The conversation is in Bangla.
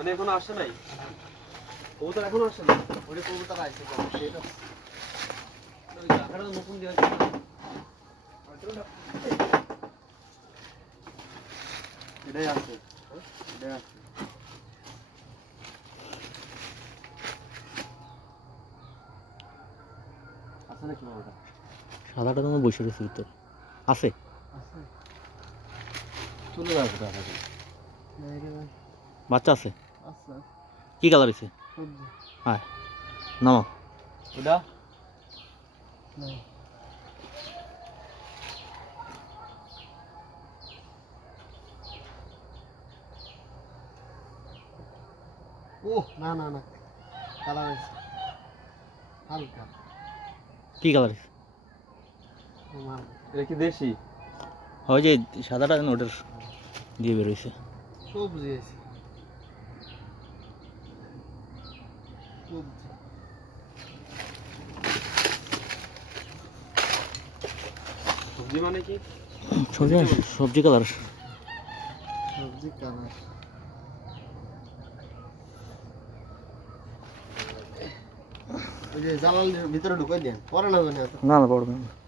মানে এখনো আসে নাই? কবুতর এখনো আসে নাই? ওরে কবুতর আইছে তো সেটা ওই জায়গাটা তো নতুন দেওয়া ছিল। এটাই আছে এটাই আছে আছে নাকি ওটা সাদাটা তোমার বসে রয়েছে ভিতরে আছে আছে চলে যাবে টাকা নাই রে ভাই বাচ্চা আছে আছে কি কালার হয়েছে সবজি হ্যাঁ নামা ওটা নাই ও না না না কালার আছে হালকা কি কালার হয়েছে আমার এটা কি দেশি? ওই যে সাদাটা ওটার দিয়ে বেরোইছে সবজি আছে সবজি সবজি মানে কি? সবজি সবজি কালার সবজি কালার ওই যে জালালের ভিতরে ঢুকাই দেন পরে না জানি না না পড়বে না